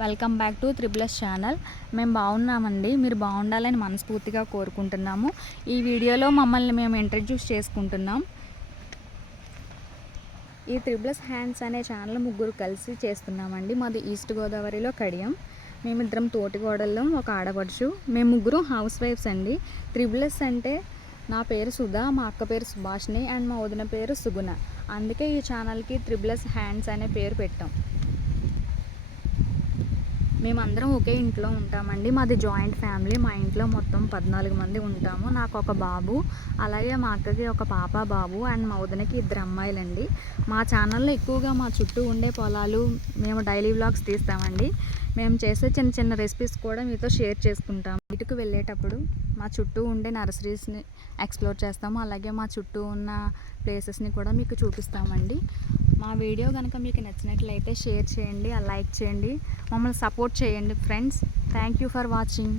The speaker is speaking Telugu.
Welcome back to triple S channel. మేము బాగున్నామండి. మీరు బాగుండాలని మనస్ఫూర్తిగా కోరుకుంటున్నాము. ఈ వీడియోలో మమ్మల్ని మేము ఇంట్రడ్యూస్ చేసుకుంటున్నాం. ఈ త్రిబుల్ఎస్ హ్యాండ్స్ అనే ఛానల్ ముగ్గురు కలిసి చేస్తున్నామండి. మాది ఈస్ట్ గోదావరిలో కడియం. మేమిద్దరం తోటికోడళ్ళం, ఒక ఆడపడుచు. మేము ముగ్గురు హౌస్ వైఫ్స్ అండి. త్రిబుల్ఎస్ అంటే నా పేరు సుధా, మా అక్క పేరు సుభాష్ని అండ్ మా వదిన పేరు సుగుణ. అందుకే ఈ ఛానల్కి త్రిబుల్ఎస్ హ్యాండ్స్ అనే పేరు పెట్టాం. మేమందరం ఒకే ఇంట్లో ఉంటామండి. మాది జాయింట్ ఫ్యామిలీ. మా ఇంట్లో మొత్తం 14 మంది ఉంటాము. నాకు ఒక బాబు, అలాగే మా అక్కకి ఒక పాప బాబు అండ్ మా వదినకి 2 అమ్మాయిలండి. మా ఛానల్లో ఎక్కువగా మా చుట్టూ ఉండే పొలాలు మేము డైలీ వ్లాగ్స్ తీస్తామండి. మేము చేసే చిన్న చిన్న రెసిపీస్ కూడా మీతో షేర్ చేసుకుంటాము. బయటకు వెళ్ళేటప్పుడు మా చుట్టూ ఉండే నర్సరీస్ని ఎక్స్ప్లోర్ చేస్తాము. అలాగే మా చుట్టూ ఉన్న ప్లేసెస్ని కూడా మీకు చూపిస్తామండి. మా వీడియో కనుక మీకు నచ్చినట్లయితే షేర్ చేయండి, లైక్ చేయండి, మమ్మల్ని సపోర్ట్ చేయండి friends. Thank you for watching.